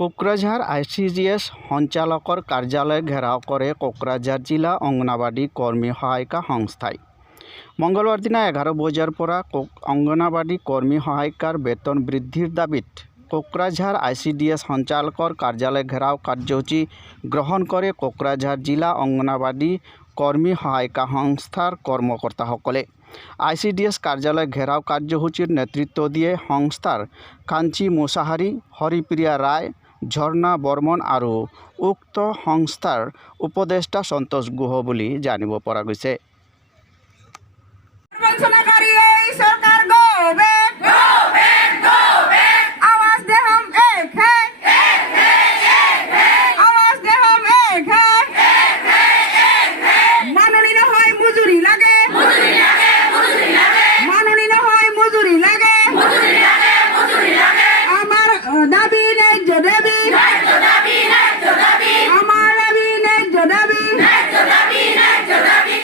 Kokrajhar ICDS সঞ্চালকৰ কাৰ্যালয় ঘেরাও করে কোকরাঝাড় জিলা অঙ্গনাবাড়ি কর্মী সহায়িকা সংস্থায়। মঙ্গলবার দিনা 11 বজাৰ পৰা অঙ্গনাবাড়ি কর্মী সহায়িকাৰ বেতন বৃদ্ধির দাবিত কোকরাঝাড় আইসিডিএস সঞ্চালকৰ কার্যালয় ঘেরাও কার্যসূচী গ্রহণ করে কোকরাঝাড় জিলা অঙ্গনাবাড়ি কর্মী সহায়িকা সংস্থার কর্মকর্তাসকলে। আইসিডিএস কার্যালয় ঘেরাও কার্যসূচীর নেতৃত্ব দিয়ে সংস্থার কাঞ্চি মুসাহারি, হরিপ্রিয়া রায়, ঝর্ণা বর্মন আৰু উক্ত সংস্থাৰ উপদেষ্টা সন্তোষ গুহ বুলি জানিব পৰা গৈছে। দাবি